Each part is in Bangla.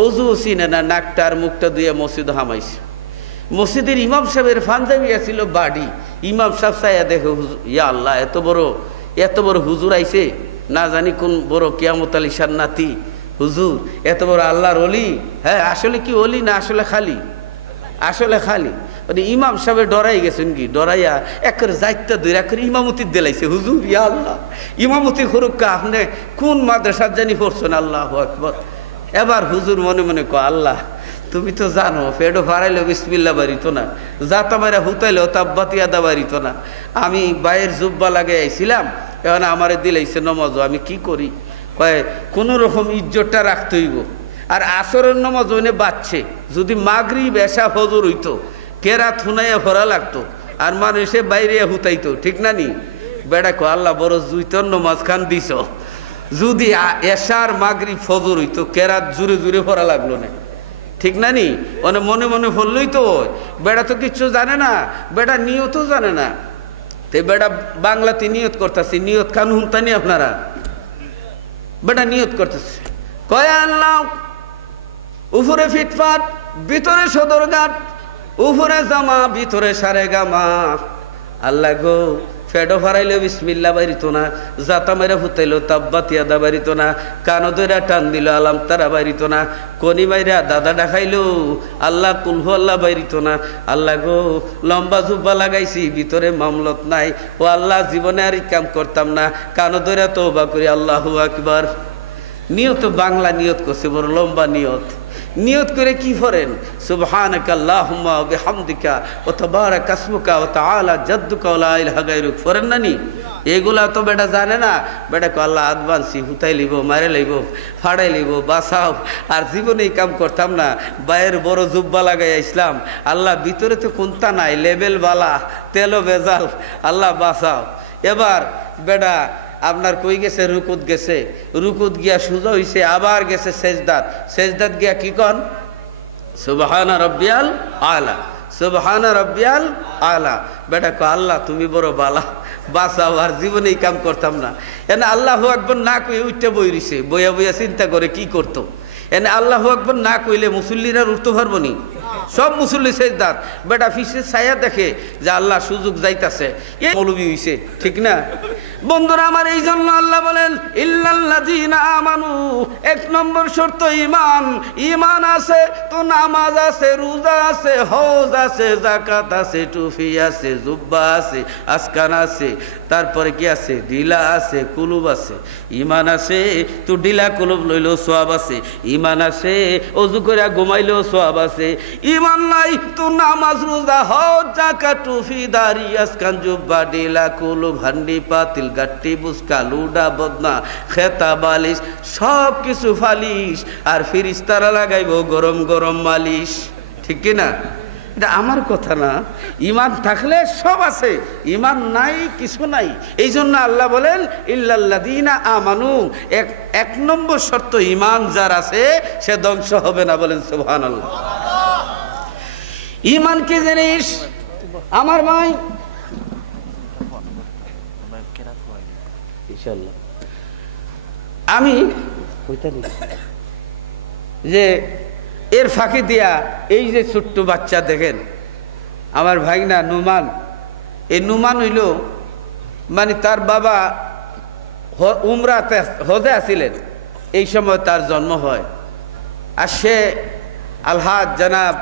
অজু চিনে না, নাকটার মুখটা দিয়ে মসজিদ হামাইছে। মসজিদের ইমাম সাহেবের পাঞ্জাবি ছিল বাড়ি। ইমাম সাহেব চাইয়া দেখে, ইয়া আল্লাহ, এত বড় হুজুর আইছে, না জানি কোন বড় কিয়ামত আলী সান্নাতি হুজুর, এত বড় আল্লাহর অলি। হ্যাঁ, আসলে কি অলি না আসলে খালি? আসলে খালি। মানে ইমাম সাহেব ডরাই গেছেন কি, ডরাইয়া একের যাইতে দুই করে ইমামতি দিলাইছে। হুজুর, ইয়া আল্লাহ, ইমামতি হরুক্কা, আপনি কোন মাদ্রাসার জানি পড়ছেন? আল্লাহু আকবার। এবার হুজুর মনে মনে কয়, আল্লাহ তুমি তো জানো, পেটও ফারাইলেও বিসমিল্লাহ বাড়িত না, জাতা মারা হুতাইলেও তাব্বাতিয়াদা বাড়িত না। আমি বাইয়ের জুব্বা লাগাই আইছিলাম, এখন আমারে দিলাইছে নমাজও, আমি কি করি? কয় কোনো রকম ইজ্জতটা রাখতে হইব। আর আসরের নমাজ ওনে বাচ্চে, যদি মাগরিব এশা ফজর হইতো, কেরাত হুনাইয়া ভরা লাগতো, আর মানুষে বাইরে হুতাইতো, ঠিক না নি? বেড়া কো, আল্লাহ বড় জুইতর নমাজ খান দিছ, যদি এশার মাগরিব ফজর হইতো, কেরাত জুড়ে জুড়ে ভরা লাগলো না, ঠিক না নি? মানে মনে মনে বললই তো, বেড়া তো কিচ্ছু জানে না, বেড়া নিয়তও জানে না। তে বেড়া বাংলাতে নিয়ত করতেছে, নিয়ত খান হুনতানি আপনারা? বেটা নিয়ত করতেছে, কয় আল্লাহ, উপরে ফিটফাট, ভিতরে সদরঘাট, উপরে জামা, ভিতরে সারে গামা। আল্লাহ গো, ফেডো ফারাইলেও বিসমিল্লাহ বাড়িত না, জাতা মেরে হুতাইলেও তাব্বাতিয়াদা বাড়িত না, কানো ধরে টান দিল আলাম তারা বাড়িত না, কনি মাইরা দাদা ডাকাইলো আল্লাহ কুলহু আল্লাহ বাড়িত না। আল্লাহ গো, লম্বা জুব্বা লাগাইছি, ভিতরে মামলত নাই, ও আল্লাহ জীবনে আর কাম করতাম না, কানো ধরে তওবা করি, আল্লাহু আকবার। নিয়ত বাংলা নিয়ত করছে, বড় লম্বা নিয়ত। নিয়ত করে কি করেন? সুবহানাকা আল্লাহুম্মা ওয়া বিহামদিকা ওয়া তাবারাকা ইসমুকা ওয়া তাআলা জাদ্দুকা ওয়া লা ইলাহা গায়রুক পড়েন না নি? এগুলা তো বেটা জানে না। বেটা কো, আল্লাহ আদবানসি, হুতাই লিব, মারে লিব, ফাড়াই লিব, বাঁচাও। আর জীবনে কাম করতাম না, বাইরের বড় জুব্বা লাগাই ইসলাম, আল্লাহ ভিতরে তো কোনটা নাই, লেবেল বালা, তেলো বেজাল, আল্লাহ বাঁচাও। এবার বেটা আপনার কই গেছে? রুকুত গেছে, রুকুত গিয়া সুজা হইছে, আবার গেছে সেজদাত, সেজদাত গিয়া কি কন? সুবহানা রাব্বিয়াল আলা, সুবহানা রাব্বিয়াল আলা। বেটা কো, আল্লাহ তুমি বড় বালা, বাঁচাও, আর জীবনেই কাম করতাম না। এনে আল্লাহু আকবার না কই উঠতে বই রইছে, বইয়া বইয়া চিন্তা করে কি করতো। এনে আল্লাহু আকবার না কইলে মুসল্লিরা উঠতে পারবো নি? সব মুসল্লি সেজদাত। বেটা ফিসে ছায়া দেখে যে আল্লাহ সুযোগ যাইতাছে, এ মৌলবি হইছে, ঠিক না? বন্ধুরা আমার, এই জন্য আল্লাহ বলেন ইল্লাল্লাযীনা আমানু, এক নম্বর শর্ত ঈমান। ঈমান আছে তো নামাজ আছে, রোজা আছে, হজ আছে, যাকাত আছে, টুপি আছে, জুব্বা আছে, আসকান আছে, তারপরে কি আছে? ডিলা আছে, কুলুব আছে। ঈমান আছে তো ডিলা কুলুব লইলেও সওয়াব আছে, ঈমান আছে ওযু করে ঘুমাইলেও সওয়াব আছে। ঈমান নাই তো নামাজ, রোজা, হজ, যাকাত, টুপি, দাড়ি, আসকান, জুব্বা, ডিলা, কুলুব, হান্ডি, পাতিল, গাট্টি, বুসকা, লুডা, বদনা, খেতা, বালিশ, সব কিছু ফালিশ। আর ফিরিস্তারা লাগাইব গরম গরম মালিশ, ঠিক কিনা? এটা আমার কথা না। ঈমান থাকলে সব আছে, ঈমান নাই কিছু নাই। এই জন্য আল্লাহ বলেন ইল্লাল্লাযীনা আমানু, এক নম্বর শর্ত, ঈমান যার আছে সে ধ্বংস হবে না। বলেন সুবহানাল্লাহ। ঈমান কি জিনিস আমার ভাই? ইনশাআল্লাহ আমি যে এর ফাঁকি দিয়া, এই যে ছোট্ট বাচ্চা দেখেন আমার ভাগনা নুমান, এই নুমান হইল মানে তার বাবা উমরাতে হজে আসিলেন, এই সময় তার জন্ম হয়। আর সে আলহাজ জনাব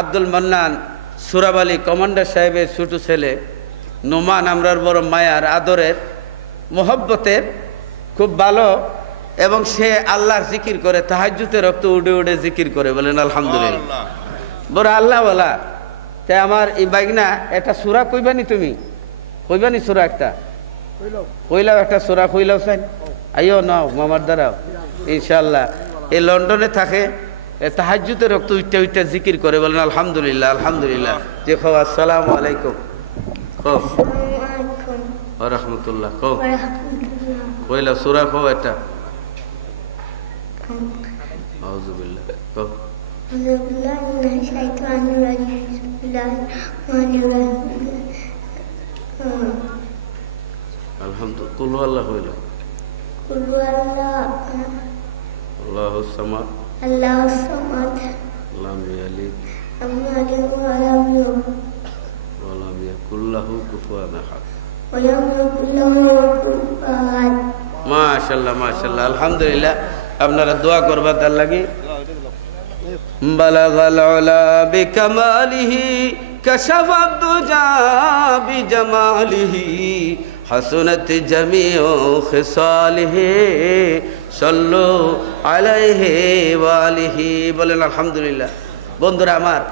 আব্দুল মান্নান সুরাব আলী কমান্ডার সাহেবের ছোট ছেলে নুমান, আমরার বড় মায়ার, আদরের, মোহব্বতের, খুব ভালো। এবং সে আল্লাহর জিকির করে, তাহাজ্জুদে রক্ত উড়ে উড়ে জিকির করে। বলেন আলহামদুলিল্লাহ। বড় আল্লাহ বলা। তাই আমার এই বাইগনা একটা সূরা কইবানি, তুমি কইবানি সূরা একটা কইলাও, একটা সূরা কইলাও চাই, আইও নাও মামার দ্বারাও ইনশাআল্লাহ। এই লন্ডনে থাকে, তাহাজ্জুদে রক্ত উঠতে উঠতে জিকির করে। বলেন আলহামদুলিল্লাহ, আলহামদুলিল্লাহ। যে খো আসসালামু আলাইকুম, খো ওয়া রাহমাতুল্লাহ, খো কইলা সূরা খো একটা। আউযু বিল্লাহ, খো আলহামদুলিল্লাহ। কুল আল্লাহ হইল, আল্লাহুস সামাদ, আল্লাহু সামাদ লাম ইয়ালিদ লাম ইয়ালিদ ওয়া লাম ইউলাদ ওয়া লাম ইয়াকুল লাহু কুফুয়ান আহাদ। ওয়া লাম ইয়াকুল লাহু কুফুয়ান আহাদ। মাশাআল্লাহ মাশাআল্লাহ, আলহামদুলিল্লাহ। আপনারা দোয়া করবা তার লাগি। বালাগাল উলা বিকামালিহি কাশাফাদ দুজা বিজামালিহি হাসনাত জামিউ খিসালিহি সাল্লু আলাইহি ওয়া আলিহি। বলেন আলহামদুলিল্লাহ। বন্ধুরা আমার,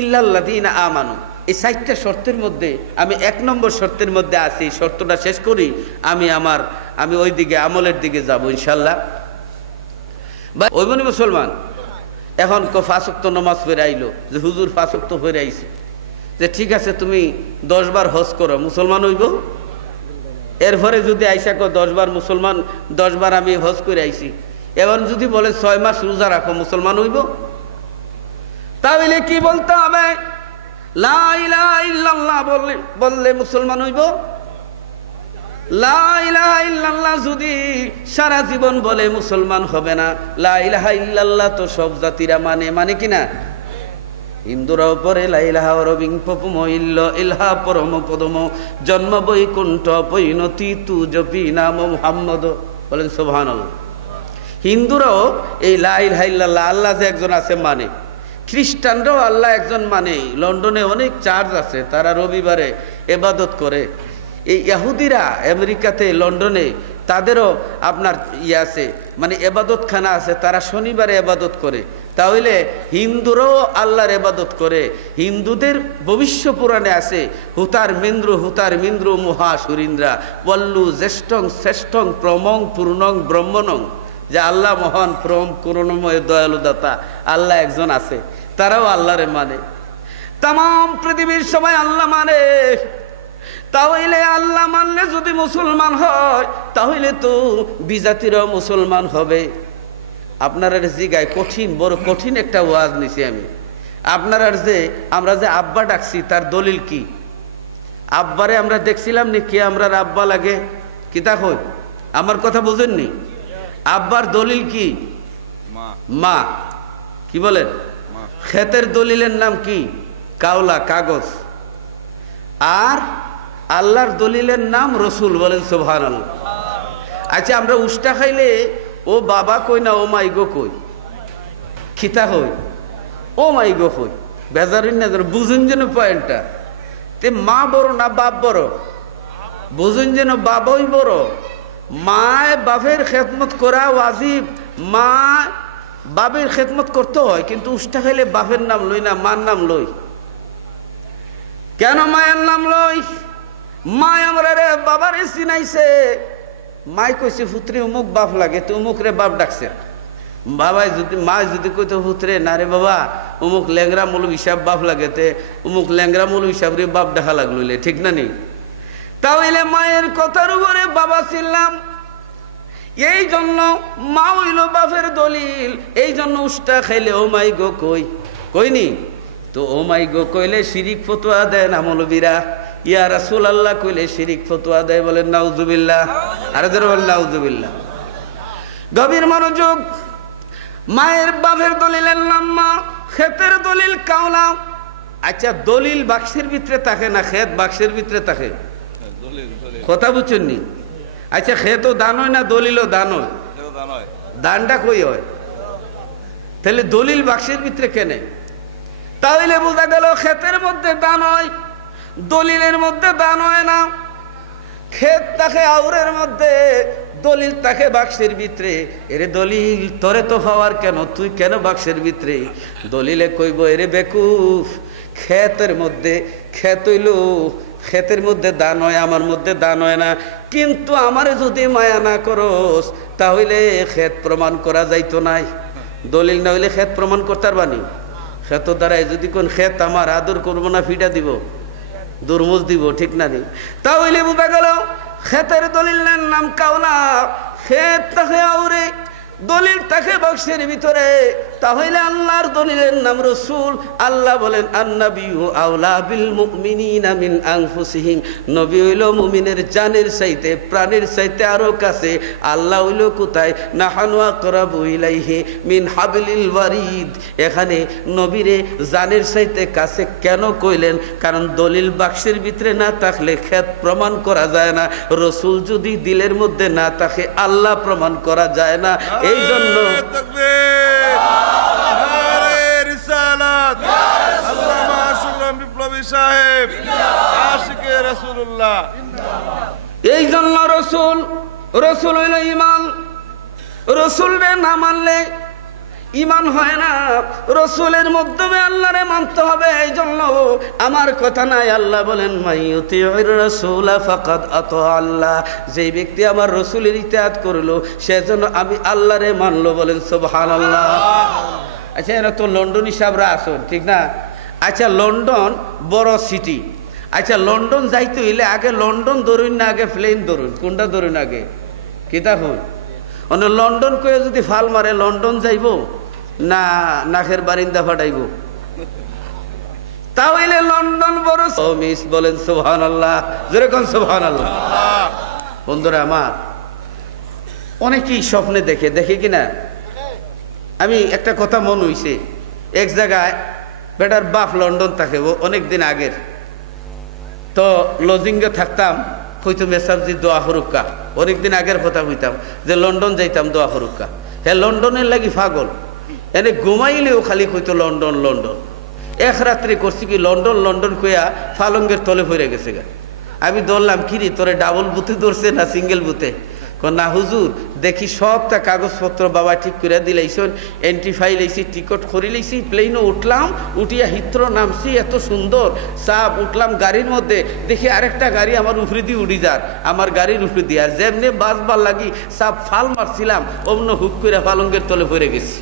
ইল্লাল্লাযীনা আমানু এই 4টা শর্তের মধ্যে আমি 1 নম্বর শর্তের মধ্যে আছি। শর্তটা শেষ করি, আমি ওই দিকে আমলের দিকে যাব ইনশাল্লাহ। ওই মনে মুসলমান এখন 5 ওয়াক্ত নামাজ পড়ে আইলো, যে হুজুর 5 ওয়াক্ত পড়ে আইছে, যে ঠিক আছে তুমি 10 বার হজ করো, মুসলমান হইব? এরপরে যদি আইসা 10 বার মুসলমান, 10 বার আমি হজ করে আইছি, এবার যদি বলে 6 মাস রোজা রাখো, মুসলমান হইব? তাহলে কি বলতে হবে? লা ইলাহা ইল্লাল্লাহ বললে মুসলমান হইব? লা ইলাহা ইল্লাল্লাহ যদি সারা জীবন বলে মুসলমান হবে না। লা ইলাহা ইল্লাল্লাহ তো সব জাতিরা মানে কিনা? হিন্দুরাও পরে লা ইলাহা রবিং পপম ইল্ল ইলহা পরম পদম জন্ম বৈকুণ্ঠ পৈনতি তু জপি নাম মুহাম্মদ। বলেন সুবহানাল্লাহ। হিন্দুরাও এই লা ইলাহা ইল্লাল্লাহ আল্লাহ যে একজন আছে মানে। খ্রিস্টানরাও আল্লাহ একজন মানে। লন্ডনে অনেক চার্চ আছে, তারা রবিবারে ইবাদত করে। এই ইহুদিরা আমেরিকাতে, লন্ডনে তাদেরও আপনার আছে, মানে ইবাদতখানা আছে, তারা শনিবারে ইবাদত করে। তাহলে হিন্দুরাও আল্লাহর ইবাদত করে। হিন্দুদের ভবিষ্য পুরাণে আছে হুতার মিন্দ্র মহা সুরিন্দ্রা পল্লু জ্যেষ্ঠং শ্রেষ্ঠং প্রমং পূর্ণং ব্রহ্মণং, যে আল্লাহ মহান পরম করুণাময় দয়ালু দাতা, আল্লাহ একজন আছে। তারাও আল্লাহরে মানে। তাম পৃথিবীর সবাই আল্লাহ মানে। তাহলে আল্লাহ মানলে যদি মুসলমান হয়, তাহলে তো বিজাতিরাও মুসলমান হবে। আপনারা জিগায় কঠিন, বড় কঠিন একটা ওয়াজ নিছি আমি। আপনারা আমরা যে আব্বা ডাকছি তার দলিল কি? আব্বারে আমরা দেখছিলাম নি কে আমরা আব্বা লাগে? কিতা কই? আমার কথা বুঝেননি? আব্বার দলিল কি? মা। কি বলেন? ক্ষেতের দলিলের নাম কি? কাওলা, কাগজ। আর আল্লাহর দলিলের নাম রসুল। বলেন সুবহানাল্লাহ। আচ্ছা, আমরা উষ্টা খাইলে ও বাবা কই না ও মাই গো কই? খিতা হই ও মাই গো কই? বেজারিন না, বুঝুন যেন পয়েন্টটা। তে মা বড় না বাপ বড়? বুঝুন যেন বাবাই বড়। মায় বাপের খেদমত করা ওয়াজিব। মা বাপের খেদমত করতে হয়, কিন্তু উষ্টা খাইলে বাপের নাম লই না, মার নাম লই। কেন মায়ের নাম লই? মায় আমরা রে বাবারে চিনাইছে। মাই কইছে পুত্রে অমুক বাপ লাগে, তো অমুক রে বাপ ডাকছে। বাবাই যদি মায় যদি কইতো পুত্রে না রে বাবা অমুক ল্যাংরা মৌলবী হিসাব বাপ লাগে, তে অমুক ল্যাংরা মৌলবী হিসাব রে বাপ দেখা লাগলো, ঠিক না নি? তাহলে মায়ের কথার উপরে বাবা ছিলাম, এই জন্য মা হইল বাপের দলিল। এই জন্য উষ্টা খাইলে ও মাই গো কই? কইনি তো ও মাই গো কইলে শিরিক ফতোয়া দেয় না মৌলবীরা। ইয়া রাসূলুল্লাহ কইলে শিরিক ফতোয়া দেয়। বলেন নাউজুবিল্লাহ। আর যারা বলেন নাউজুবিল্লাহ। গভীর মনোযোগ। মায়ের বাপের দলিলের নাম মা, ক্ষেতের দলিল কাওলা। আচ্ছা, দলিল বাক্সের ভিতরে থাকে না ক্ষেত বাক্সের ভিতরে থাকে? কথা বুঝছেন নি? আচ্ছা, ক্ষেতও দান হয় না দলিলও দান হয়? দানটা কই হয়? তাহলে দলিল বাক্সের ভিতরে কেনে? তাহলে বোঝা গেল ক্ষেতের মধ্যে দান হয়, দলিলের মধ্যে দান হয় না। ক্ষেত থাকে আউরের মধ্যে, দলিল থাকে বাক্সের ভিতরে। এরে দলিল তরে তো পাওয়ার কেন? তুই কেন বাক্সের ভিতরে? দলিলে কইব এরে বেকুফ, ক্ষেতের মধ্যে ক্ষেত হইল, ক্ষেতের মধ্যে দান হয়, আমার মধ্যে দান হয় না। কিন্তু আমারে যদি মায়া না করস তাহলে ক্ষেত প্রমাণ করা যাইতো নাই। দলিল না হইলে ক্ষেত প্রমাণ করতে পারবানি? ক্ষেত দ্বারাই যদি কোন ক্ষেত আমার আদর করবো না, ফিটা দিব, দুর্মুজ দিব, ঠিক না নি? তাহলে বোঝা গেল ক্ষেতের দলিলের নাম কাওলা। ক্ষেত থাকে আউরে, দলিল থাকে বাক্সের ভিতরে। তাহলে আল্লাহর দলিলের নাম রসুল। আল্লাহ বলেন আন্নাবিয়্যু আওলা বিল মুমিনিনা মিন আনফুসিহিম, নবী হইল মুমিনের জানের চাইতে প্রাণের চাইতে আরো কাছে। আল্লাহ হইল কোথায়? নাহানু আকরাবু ইলাইহি মিন হাবলিল ওয়ারিদ। এখানে নবীরে জানের চাইতে কাছে কেন কইলেন? কারণ দলিল বাক্সের ভিতরে না থাকলে খেত প্রমাণ করা যায় না, রসুল যদি দিলের মধ্যে না থাকে আল্লাহ প্রমাণ করা যায় না। এই জন্য এই জন্য রসুল হইল ইমান। রসুলের না মানলে ইমান হয় না, রসুলের মাধ্যমে আল্লাহরে মানতে হবে। এই জন্য আমার কথা নাই, আল্লাহ বলেন মাইয়ুতিউর রাসূলা ফাকাদ আতা আল্লাহ, যে ব্যক্তি আমার রসুলের ইতিআত করলো সেজন্য আমি আল্লাহরে মানলো। বলেন সুবহানাল্লাহ। আচ্ছা, এরা তো লন্ডনী সাহেবরা আসুন, ঠিক না? আচ্ছা, লন্ডন বড় সিটি। আচ্ছা, লন্ডন যাইতে হইলে আগে লন্ডন ধরুন না আগে প্লেন ধরুন? কোনটা ধরুন আগে? কিতা হন লন্ডন কয়ে যদি ফাল মারে লন্ডন যাইব না নাকের বারিন্দা ফাটাইব? তাহলে লন্ডন বড় মিস। বলেন সুবহানাল্লাহ, যেরকম সুবহানাল্লাহ। বন্ধুরা আমার, অনেকেই স্বপ্নে দেখে কিনা? আমি একটা কথা মনে হইছে, এক জায়গায় বেটার বাপ লন্ডন থাকে, অনেকদিন আগের। তো লজিংয়ে থাকতাম, কইতো মেসাবজি দোয়া হরুক্কা। অনেকদিন আগের কথা কইতাম যে লন্ডন যাইতাম দোয়া হরুক্কা। হ্যাঁ, লন্ডনের লাগি পাগল, এনে ঘুমাইলেও খালি কইতো লন্ডন লন্ডন। এক রাত্রে করছি কি লন্ডন লন্ডন কইয়া ফালঙ্গের তলে পড়ে গেছে গা। আমি ধরলাম কিরি তোরে ডাবল বুথে ধরছে না সিঙ্গেল বুথে? না হুজুর, দেখি সবটা কাগজপত্র বাবা ঠিক করে দিলাইছেন, এন্ট্রি ফাইল আইসি, টিকট করি লাইছি, প্লেনও উঠলাম, উঠিয়া হিত্র নামছি, এত সুন্দর সাপ উঠলাম গাড়ির মধ্যে, দেখি আরেকটা গাড়ি আমার উপরে দিয়ে উড়ি যার, আমার গাড়ির উপরে দিয়ে। আর যেমনি বাসবার লাগি সাপ ফাল মারছিলাম, অমন হুক করে পালঙ্গের তলে পড়ে গেছি।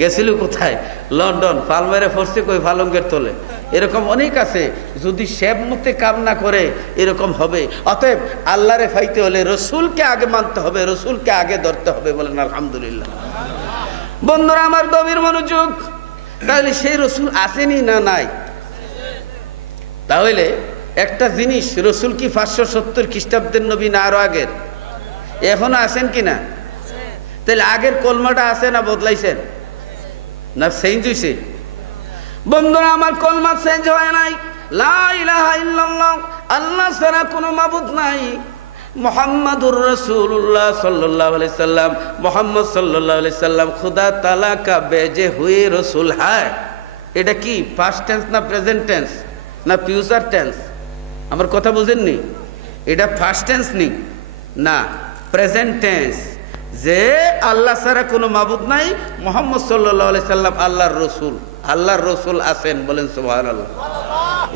গেছিল কোথায়? লন্ডন। ফাল মেরে পড়ছে কই? পালঙ্গের তলে। এরকম অনেক আছে, যদি সেব মতে কাম না করে এরকম হবে। অতএব আল্লাহরে ফাইতে হলে রসুলকে আগে মানতে হবে, রসুলকে আগে ধরতে হবে। বলেন আলহামদুলিল্লাহ। বন্ধুরা আমার, গভীর মনোযোগ। তাহলে সেই রসুল আসেনি না নাই? তাহলে একটা জিনিস, রসুল কি 570 খ্রিস্টাব্দের নবী না আরো আগের? এখনো আছেন কিনা? তাহলে আগের কলমাটা আছে না বদলাইছেন না চেঞ্জ হয়েছে? বন্ধুরা আমার, কলমা চেঞ্জ হয় নাই। লা ইলাহা ইল্লাল্লাহ, আল্লাহ ছাড়া কোনো মাবুদ নাই। মুহাম্মাদুর রাসূলুল্লাহ সাল্লাল্লাহু আলাইহি সাল্লাম, মুহাম্মদ সাল্লাল্লাহু আলাইহি সাল্লাম খুদা তাআলা কা বেজে হুয়ে রসুল হ্যায়। এটা কি পাস্ট টেন্স না প্রেজেন্ট টেন্স না ফিউচার টেন্স? আমার কথা বুঝেননি? এটা ফার্স্ট টেন্স নি, না প্রেজেন্ট টেন্স। যে আল্লাহ ছাড়া কোনো মাবুদ নাই, মুহাম্মদ সাল্লাল্লাহু আলাইহি সাল্লাম আল্লাহর রসুল, আল্লাহর রসুল আছেন। বলেন সুবহানাল্লাহ।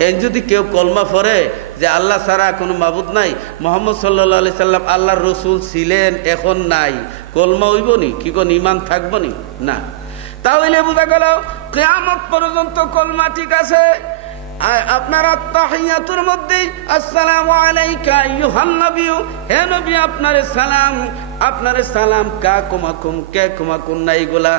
এই যদি কেউ কলমা পড়ে যে আল্লাহ ছাড়া কোনো মাবুদ নাই, মুহাম্মদ সাল্লাল্লাহু আলাইহি সাল্লাম আল্লাহর রসুল ছিলেন, এখন নাই, কলমা হইব নি? কি কোন ইমান থাকবো নি? না। তাহলে বোঝা গেল কিয়ামত পর্যন্ত কলমা ঠিক আছে। আপনারা তাহিয়াতুর মধ্যে আসসালামু আলাইকা আইয়ুহান নবী, হে নবী আপনারে সালাম, আপনারে সালাম, কা কুমাকুম কে কুমাকুম না, এগুলা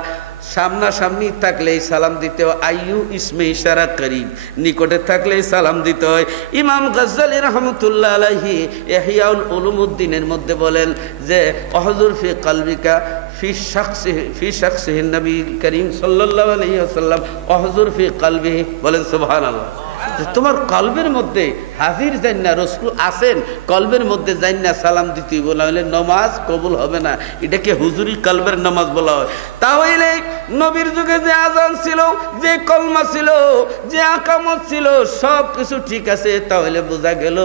সামনাসামনি থাকলে সালাম দিতে হয়। আইয়ু ইসমে ইশারা করিব, নিকটে থাকলে সালাম দিতে হয়। ইমাম গাজ্জালী রাহমাতুল্লাহ আলাইহি ইহয়াউল উলুমুদ্দিনের মধ্যে বলেন যে অহজুর ফি কলবিকা ফি শাখসিহি নবী করিম সাল্লাল্লাহু আলাইহি ওয়াসাল্লাম অহজুর ফি কলবিহি। বলেন সুবহানাল্লাহ। তোমার কলবের মধ্যে হাজির জান্না রসুল আছেন, কলবের মধ্যে জান্না সালাম দিতে বলা হলে নমাজ কবুল হবে না। এটাকে হুজুরি কলবের নামাজ বলা হয়। তাহলে নবীর যুগে যে আজান ছিল, যে কলমা ছিল, যে আকামত ছিল, সব কিছু ঠিক আছে। তাহলে বোঝা গেল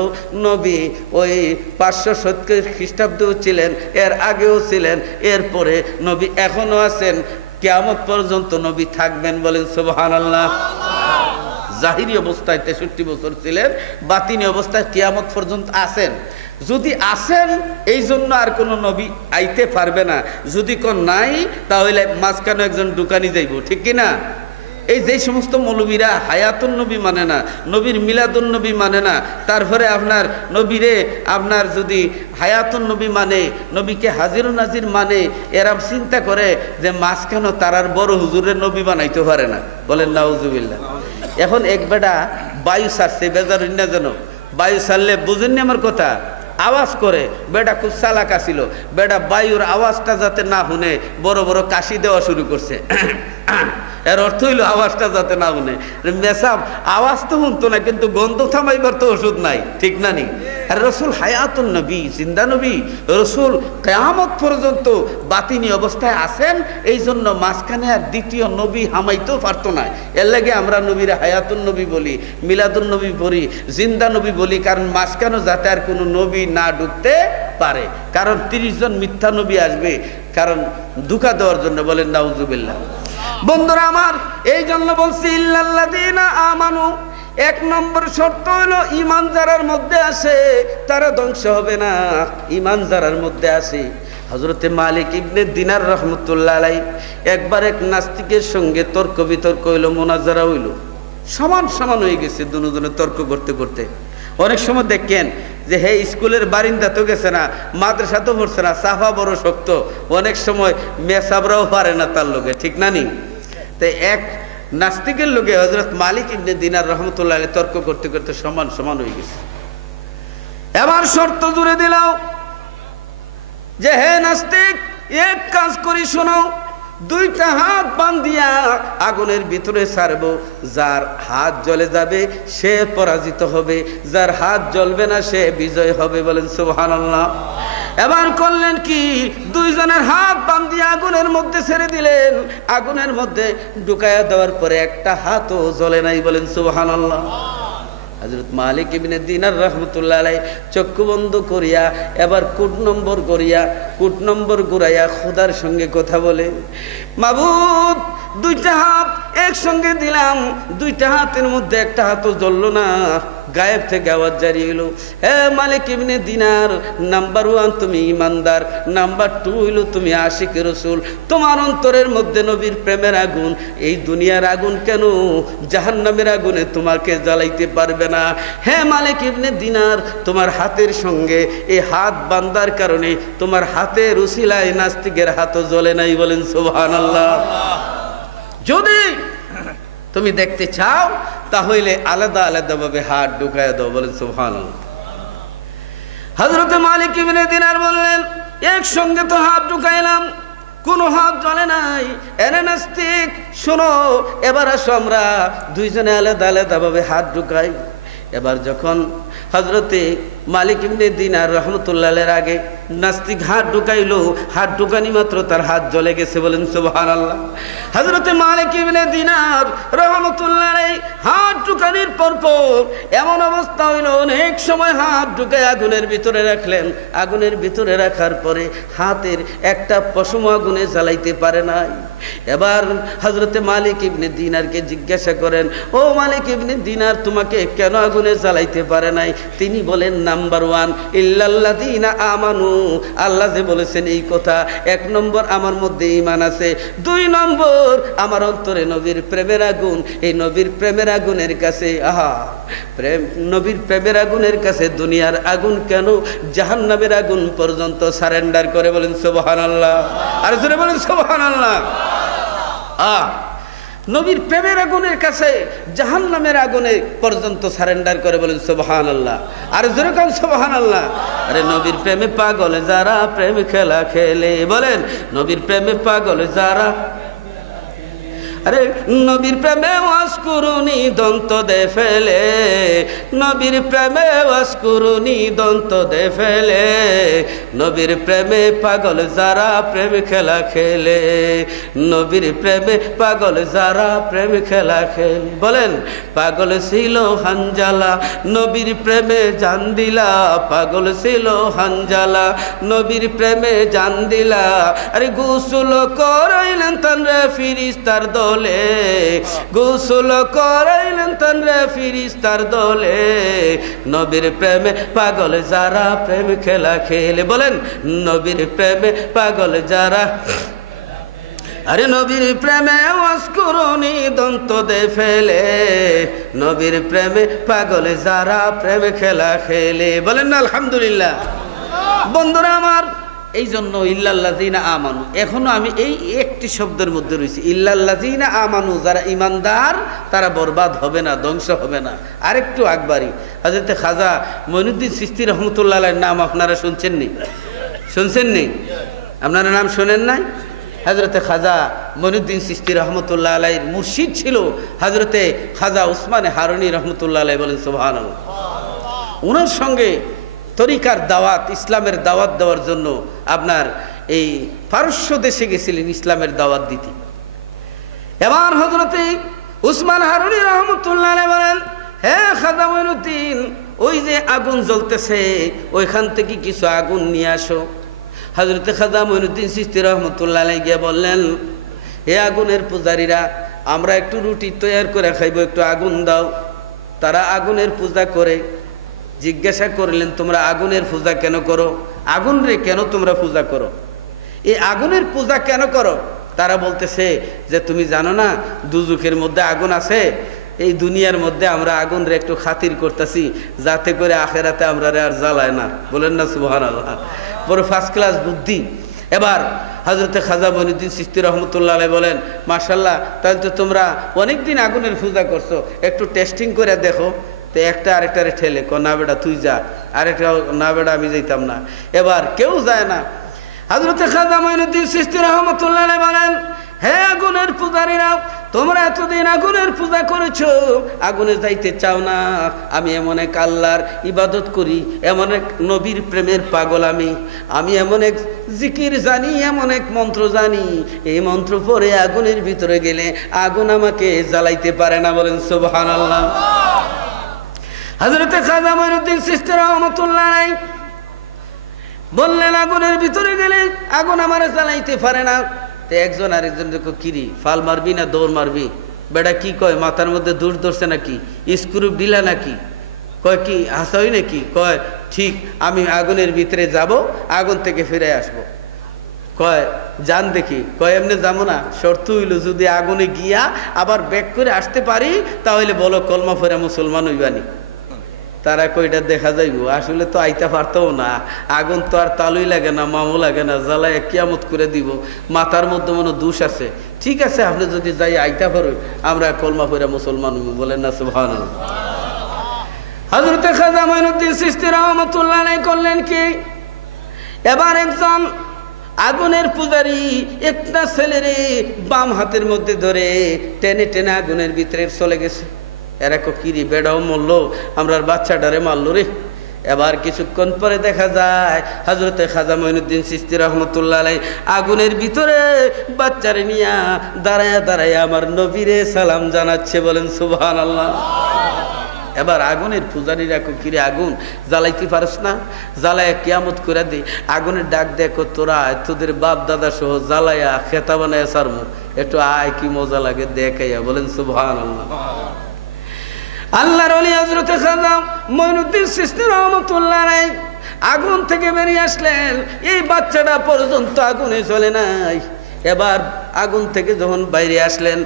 নবী ওই 570 খ্রিস্টাব্দেও ছিলেন, এর আগেও ছিলেন, এরপরে নবী এখনো আছেন, কিয়ামত পর্যন্ত নবী থাকবেন। বলেন সুবহানাল্লাহ। জাহিরি অবস্থায় 63 বছর ছিলেন, বাতিনি অবস্থায় কিয়ামত পর্যন্ত আছেন। যদি আসেন এই জন্য আর কোন নবী আইতে পারবে না। যদি কোন নাই তাহলে মাঝখানে একজন দোকানি যাইব, ঠিক কিনা? এই যে সমস্ত মৌলবীরা হায়াতুন নবী মানে না, নবীর মিলাদুন নবী মানে না, তারপরে আপনার নবীরে আপনার যদি হায়াতুন নবী মানে, নবীকে হাজির নাজির মানে, এরা চিন্তা করে যে মাঝখানে তারার বড় হুজুরের নবী বানাইতে পারে না। বলেন নাউজুবিল্লাহ। এখন এক বেটা বায়ু ছাড়ছে, বেজার না যেন বায়ু ছাড়লে বুঝেননি আমার কথা, আওয়াজ করে। বেটা খুব চালাক ছিল, বেটা বায়ুর আওয়াজটা যাতে না শুনে বড় বড় কাশি দেওয়া শুরু করছে। এর অর্থ হইল আওয়াজটা যাতে না শুনে। মেসাব আওয়াজ তো শুনতো না, কিন্তু গন্ধ থামাইবার তো ওষুধ নাই, ঠিক না নি? আর রসুল হায়াতুন নবী, জিন্দা নবী, রসুল কিয়ামত পর্যন্ত বাতিনি অবস্থায় আছেন। এই জন্য মাঝখানে আর দ্বিতীয় নবী হামাইতেও পারতো না। এর লাগে আমরা নবীরা হায়াতুন নবী বলি, মিলাদুন নবী বলি, জিন্দা নবী বলি, কারণ মাঝখানে যাতে আর কোনো নবী না ঢুকতে পারে। কারণ 30 জন মিথ্যা নবী আসবে, কারণ ধোঁকা দেওয়ার জন্য। বলেন নাউজুবিল্লাহ। বন্ধুরা আমার, এই জন্য বলছি ইল্লাল্লাযীনা আমানু, 1 নম্বর শর্ত হলো ঈমান যারার মধ্যে আছে তারা ধ্বংস হবে না। ঈমান যারার মধ্যে আছে। হযরতে মালিক ইবনে দিনার রাহমাতুল্লাহ আলাইহি একবার এক নাস্তিকের সঙ্গে তর্ক বিতর্ক হইল, মুনাজারা হইল, সমান সমান হয়ে গেছে দুজনে তর্ক করতে করতে। অনেক সময় দেখেন যে হে স্কুলের বারিন্দা তো গেছে না, মাদ্রাসা তো পড়ছে না, সাফা বড় শক্ত, অনেক সময় মেসাবরাও পারে না তার লোকে, ঠিক না নি? তো এক নাস্তিকের লোকে হযরত মালিক ইবনে দিনার রাহমাতুল্লাহ আলাইহি তর্ক করতে করতে সমান সমান হয়ে গেছে। এবার শর্ত জুড়ে দিলাম যে হে নাস্তিক, এক কাজ করি শোনো, 2টা হাত বান্ধিয়া আগুনের ভিতরে ছাড়বো, যার হাত জ্বলে যাবে সে পরাজিত হবে, যার হাত জ্বলবে না সে বিজয় হবে। বলেন সুবহানাল্লাহ। এবার করলেন কি, 2 জনের হাত বান্ধিয়া আগুনের মধ্যে ছেড়ে দিলেন। আগুনের মধ্যে ঢুকাইয়া দেওয়ার পরে একটা হাতও জ্বলে নাই। বলেন সুবহানাল্লাহ। হযরত মালিক ইবনে দিনার রাহমাতুল্লাহ আলাইহি চক্ষু বন্ধ করিয়া এবার কুট নম্বর ঘুরাইয়া খোদার সঙ্গে কথা বলে, মাবুদ, 2টা হাত একসঙ্গে দিলাম, 2টা হাতের মধ্যে একটা হাতও জ্বললো না। গায়েব থেকে আওয়াজ জারি হইল, হে মালিক ইবনে দিনার, নাম্বার 1 তুমি ইমানদার, নাম্বার 2 হইল তুমি আশিক রাসূল। তোমার অন্তরের মধ্যে নবীর প্রেমের আগুন, এই দুনিয়ার আগুন কেন জাহান্নামের আগুনে তোমাকে জ্বালাইতে পারবে না। হে মালিক ইবনে দিনার, তোমার হাতের সঙ্গে এই হাত বান্দার কারণে তোমার হাতের উসিলায় নাস্তিকের হাতও জ্বলে নাই। বলেন সুবহানাল্লাহ। যদি তুমি দেখতে চাও তাহলে আলাদা আলাদা ভাবে হাত ঢুকায় দাও। বলেন সুবহানাল্লাহ। হযরত মালিক ইবনে দিনার বললেন, একসঙ্গে তো হাত ঢুকাইলাম, কোনো হাত জ্বলে নাই। এনে নাস্তিক শোনো, এবার আসো আমরা 2 জনে আলাদা আলাদা ভাবে হাত ঢুকাই। এবার যখন হযরতে মালিক ইবনে দিনার রাহমাতুল্লাহ আলাইহির আগে নাস্তিক হাত ঢুকাইলো, হাত ঢুকানি মাত্র তার হাত জ্বলে গেছে। বলেন সুবহানাল্লাহ। হযরতে মালিক ইবনে দিনার রাহমাতুল্লাহ আলাইহি হাত ঢুকানির পর এমন অবস্থা হইল, অনেক সময় হাত ঢুকায় আগুনের ভিতরে রাখলেন। আগুনের ভিতরে রাখার পরে হাতের একটা পশম আগুনে জ্বালাইতে পারে নাই। এবার হযরতে মালিক ইবনে দিনারকে জিজ্ঞাসা করেন, ও মালিক ইবনে দিনার, তোমাকে কেন আগুনে জ্বালাইতে পারে নাই? তিনি বলেন, নাম্বার 1 ইল্লাল্লাযীনা আমানু, আল্লাহ যে বলেছেন এই কথা। 1 নম্বর আমার মধ্যে ঈমান আছে, 2 নম্বর আমার অন্তরে নবীর প্রেমের আগুন। এই নবীর প্রেমের আগুনের কাছে নবীর প্রেমের আগুনের কাছে দুনিয়ার আগুন কেন জাহান্নামের আগুন পর্যন্ত সারেন্ডার করে। বলেন সুবহানাল্লাহ। আর জোরে বলেন সুবহানাল্লাহ। নবীর প্রেমের আগুনের কাছে জাহান্নামের আগুনে পর্যন্ত সারেন্ডার করে। বলেন সুবহানাল্লাহ। আর জোরে কোন সুবহানাল্লাহ। আরে নবীর প্রেমে পাগল যারা প্রেম খেলা খেলে, বলেন নবীর প্রেমে পাগল যারা, আরে নবীর প্রেমে ওয়াসকুরুনি দন্ত দে ফেলে, নবীর প্রেমে ওয়াসকুরুনি দন্ত দে ফেলে, নবীর প্রেমে পাগল যারা প্রেম খেলা খেলে, নবীর প্রেমে পাগল যারা প্রেম খেলা খেলে। বলেন, পাগল ছিল হানজালা নবীর প্রেমে জান দিলা, পাগল ছিল হানজালা নবীর প্রেমে জান দিলা। আরে গোসল করাইলেন তানরে ফিরিস্তার দল, গোসল করাইলেন তানরে ফিরিস্তার দলে, নবীর প্রেমে পাগল যারা প্রেম খেলা খেলে। বলেন, নবীর প্রেমে পাগল যারা, আরে নবীর প্রেমে ওয়াসকুরুনি হারুনি দন্ত দে ফেলে, নবীর প্রেমে পাগলে যারা প্রেমে খেলা খেলে। বলেন না আলহামদুলিল্লাহ। বন্ধুরা আমার, এই জন্য ইল্লাল্লাযিনা আমানু, এখনো আমি এই একটি শব্দের মধ্যে রয়েছি, ইল্লাল্লাযিনা আমানু, যারা ইমানদার তারা বরবাদ হবে না, ধ্বংস হবে না। আরেকটু আকবারি, হযরত খাজা মঈনুদ্দিন চিশতি রহমতুল্লাহ আলাইহির নাম আপনারা শুনছেননি? শুনছেননি? আপনারা নাম শোনেন নাই? হযরতে খাজা মঈনুদ্দিন চিশতি রহমতুল্লাহ আলাইহির মুর্শিদ ছিল হযরতে খাজা উসমানে হারুনি রহমতুল্লাহ আলাইহি। বলেন সুবহানাল্লাহ। ওনার সঙ্গে তরিকার দাওয়াত, ইসলামের দাওয়াত দেওয়ার জন্য আপনার এই পারস্য দেশে গেছিলেন ইসলামের দাওয়াত দিতে। এবার হযরতে উসমান হারুনি রহমতুল্লাহ আলাইহি বলেন, হে খাজা মঈনুদ্দিন, ওই যে আগুন জ্বলতেছে ওইখান থেকে কিছু আগুন নিয়ে আসো। হযরতে খাজা মঈনুদ্দিন চিশতি রহমতুল্লাহ আলাইহি গিয়ে বললেন, হে আগুনের পূজারীরা, আমরা একটু রুটি তৈরি করে খাইব, একটু আগুন দাও। তারা আগুনের পূজা করে। জিজ্ঞাসা করলেন, তোমরা আগুনের পূজা কেন করো? আগুন রে কেন তোমরা পূজা করো? এই আগুনের পূজা কেন করো? তারা বলতেছে যে তুমি জানো না দুজুখের মধ্যে আগুন আছে, এই দুনিয়ার মধ্যে আমরা আগুন রে একটু খাতির করতেছি যাতে করে আখেরাতে আমরা আর জ্বালায় না। বলেন না সুবহানাল্লাহ। বড় ফার্স্ট ক্লাস বুদ্ধি। এবার হযরতে খাজা মঈনুদ্দিন চিশতি রহমতুল্লাহ আলাইহি বলেন, মাশাআল্লাহ, তাহলে তো তোমরা অনেকদিন আগুনের পূজা করছো, একটু টেস্টিং করে দেখো। তো একটা আরেকটারে ঠেলে, না বেটা তুই যা, আরেকটা না বেটা আমি যাইতাম না। এবার কেউ যায় না। হযরতে খাজা মঈনুদ্দিন চিশতি রাহমাতুল্লাহ আলাইহি বলেন, হে আগুনের পূজারীরা, তোমরা এতদিন আগুনের পূজা করেছো, আগুনে যাইতে চাও না। আমি এমন এক আল্লাহর ইবাদত করি, এমন এক নবীর প্রেমের পাগল আমি এমন এক জিকির জানি, এমন এক মন্ত্র জানি, এই মন্ত্র পড়ে আগুনের ভিতরে গেলে আগুন আমাকে জ্বালাইতে পারে না। বলেন সুবহানাল্লাহ। হযরতে খাজা মঈনুদ্দিন চিশতি রাহমাতুল্লাহ আলাইহি বললেন, আগুনের ভিতরে গেলে আগুন আমারে জ্বালাইতে পারে না। তো একজন আরেকজন দেখো, কিরি ফাল মারবি না দৌড় মারবি? বেটা কি কয়, মাথার মধ্যে দূর ধরছে নাকি, স্ক্রু দিলা নাকি? কয় কি হাসাই নাকি? কয় ঠিক, আমি আগুনের ভিতরে যাব, আগুন থেকে ফিরে আসব। কয় যান দেখি। কয় এমনি যাবো না, শর্ত হইল যদি আগুনে গিয়া আবার ব্যাক করে আসতে পারি তাহলে বলো কলমা পড়ে মুসলমান হইবানি। তারা কইটা দেখা যাইব, আসলে তো আইতা পারতাম না, আগুন তো আর তালুই লাগে না, মামু লাগে না, জ্বালায় কিয়ামত করে দিব, মাথার মধ্যে মনে দোষ আছে। ঠিক আছে, আপনি যদি যাই আইতা পারো, আমরা কলমা পড়ে মুসলমান হইব। বলেন না সুবহানাল্লাহ। হযরতে খাজা মঈনুদ্দিন চিশতি রাহমাতুল্লাহ আলাইহি করলেন কি, এবার একজন আগুনের পূজারী একটা ছেলেরে বাম হাতের মধ্যে ধরে টেনে টেনে আগুনের ভিতরে চলে গেছে। এরা কিরি বেড়াও মরলো, আমরা বাচ্চাটারে মারলো রে। এবার কিছুক্ষণ পরে দেখা যায় হযরতে খাজা মঈনুদ্দিন চিশতি রাহমাতুল্লাহ আলাইহি আগুনের ভিতরে বাচ্চারে নিয়া দাঁড়ায়া দাঁড়ায়া আমার নবীরে সালাম জানাচ্ছে। বলেন সুবহানাল্লাহ। এবার আগুনের পূজারীরা কিরে আগুন জ্বালাইতে পারস না, জ্বালায়া কিয়ামত করে দে। আগুনের ডাক দেখো, তোরা তোদের বাপ দাদা সহ জ্বালায়া খেতা বানায়া সারমু, একটু আয় কি মজা লাগে দেখাইয়া। বলেন সুবহানাল্লাহ। আল্লাহর ওলি হযরতে খাজা মঈনুদ্দিন চিশতি রাহমাতুল্লাহ আলাইহি আগুন থেকে বেরিয়ে আসলেন। এই বাচ্চাটা পর্যন্ত আগুনে জ্বলে নাই। এবার আগুন থেকে যখন বাইরে আসলেন,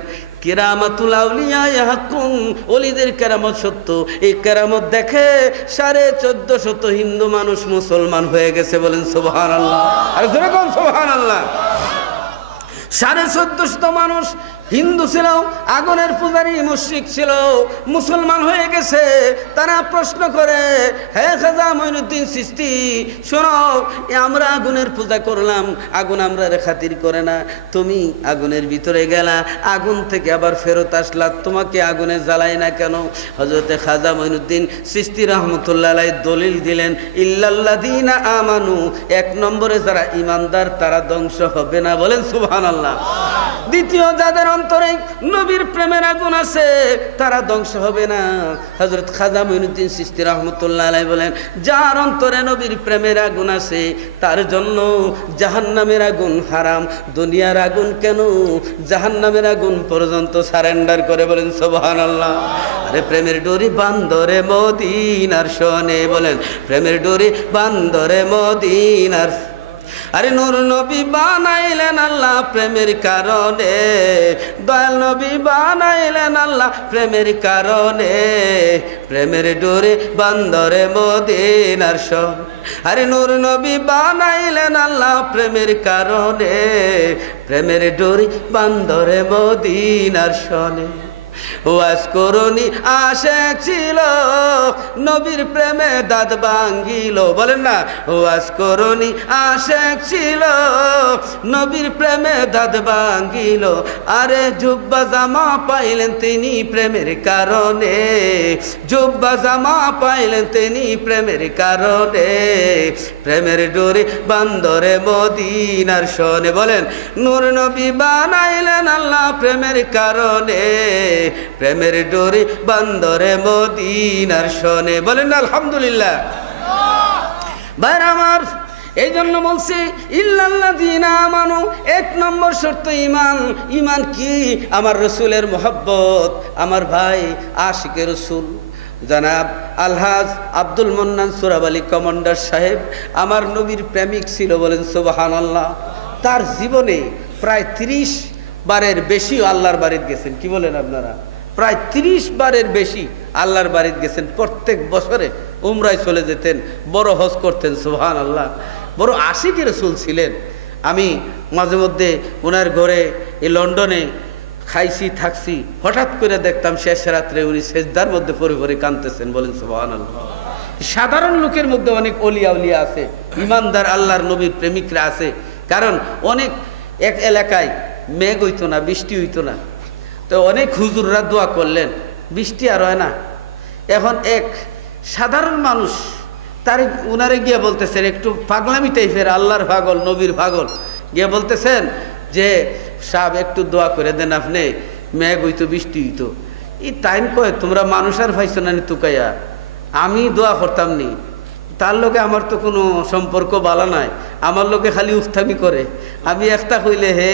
কিরামাতুল আউলিয়া ইয়াহকুম, ওলিদের কেরামত সত্য। এই কেরামত দেখে 1450 হিন্দু মানুষ মুসলমান হয়ে গেছে। বলেন সুবহানাল্লাহ। আর জোরে কোন সুবহানাল্লাহ। 1450 মানুষ হিন্দু ছিল, আগুনের পূজারী মুশরিক ছিল, মুসলমান হয়ে গেছে। তারা প্রশ্ন করে, হে খাজা মঈনুদ্দিন চিশতি, শোনো, আমরা আগুনের পূজা করলাম, আগুন আমরা খাতির করে না, তুমি আগুনের ভিতরে গেলা, আগুন থেকে আবার ফেরত আসলা, তোমাকে আগুনে জ্বালাই না কেন? হযরতে খাজা মঈনুদ্দিন চিশতি রাহমাতুল্লাহ আলাইহি দলিল দিলেন, ইল্লাল্লাযীনা আমানু, 1 নম্বরে যারা ঈমানদার তারা ধ্বংস হবে না। বলেন সুবহানাল্লাহ। দ্বিতীয়, যাদের অন্তরে নবীর প্রেমের আগুন আছে তারা ধ্বংস হবে না। হযরত খাজা মঈনুদ্দিন চিশতি রাহমাতুল্লাহ আলাইহি বলেন, যার অন্তরে নবীর প্রেমের আগুন আছে তার জন্য জাহান্নামের আগুন হারাম। দুনিয়ার আগুন কেন, জাহান্নামের আগুন পর্যন্ত সারেন্ডার করে। বলেন সুবহানাল্লাহ। আরে প্রেমের ডোরি বান্দরে মদিনার শোনে, বলেন প্রেমের ডোরি বান্দরে মদিনার আরে নূর নবী বানাইলেন আল্লাহ প্রেমের কারণে, দয়াল নবী বানাইলেন আল্লাহ প্রেমের কারণে, প্রেমের ডোরে বান্দরে মদিনার শহর। আরে নূর নবী বানাইলেন আল্লাহ প্রেমের কারণে, প্রেমের ডোরে বান্দরে মদিনার শনে। ওয়াজ করুনি আশেক ছিল নবীর প্রেমে দাঁত ভাঙ্গিল, বলেন না ওয়াজ করুনি আশেক ছিল নবীর প্রেমে দাঁত ভাঙ্গিল। আরে জুব্বা জামা পাইলেন তিনি প্রেমের কারণে, জুব্বা জামা পাইলেন তিনি প্রেমের কারণে, প্রেমের ডোরে বান্দরে মদিনার শনে। বলেন নূর নবী বানাইলেন আল্লাহ প্রেমের কারণে, প্রেমের ডোরে বান্দরে মদিনার শনে। বলেন আলহামদুলিল্লাহ। ভাইরা আমার, এই জন্য বলছি ইল্লাল্লাযীনা আমানু, এক নম্বর শর্ত ঈমান। ঈমান কি? আমার রসুলের মহব্বত। আমার ভাই আশিকে রসুল জনাব আলহাজ আব্দুল মন্নান সুরাব আলী কমান্ডার সাহেব আমার নবীর প্রেমিক ছিল, বলেন সুবহানাল্লাহ। তার জীবনে প্রায় 30 বারের বেশি আল্লাহর বাড়িতে গেছেন। কি বলেন আপনারা? প্রায় 30 বারের বেশি আল্লাহর বাড়িতে গেছেন। প্রত্যেক বছরে উমরায় চলে যেতেন, বড় হজ করতেন। সুবহানাল্লাহ। বড় আশিকি রাসূল ছিলেন। আমি মাঝে মধ্যে ওনার ঘরে এই লন্ডনে খাইছি থাকছি, হঠাৎ করে দেখতাম শেষ রাত্রে উনি সেজদার মধ্যে পড়ে পড়ে কাঁদতেছেন। বলেন সুবহানাল্লাহ। সাধারণ লোকের মধ্যে অনেক অলিয়া উলিয়া আছে, ইমানদার আল্লাহর নবীর প্রেমিকরা আছে। কারণ অনেক এক এলাকায় মেঘ হইতো না, বৃষ্টি হইতো না, তো অনেক হুজুররা দোয়া করলেন, বৃষ্টি আর হয় না। এখন এক সাধারণ মানুষ তার উনারে গিয়ে বলতেছেন, একটু পাগলামি টাইপের, আল্লাহর পাগল নবীর পাগল, গিয়ে বলতেছেন যে সাহেব একটু দোয়া করে দেন, আপনি মেঘ হইতো বৃষ্টি হইতো। এই টাইম কয় তোমরা মানুষ আর পাইছো না তুকাইয়া, আমি দোয়া করতাম নি, তার লোকে আমার তো কোনো সম্পর্ক বালা নাই, আমার লোকে খালি উফতামি করে, আমি একটা কইলে হে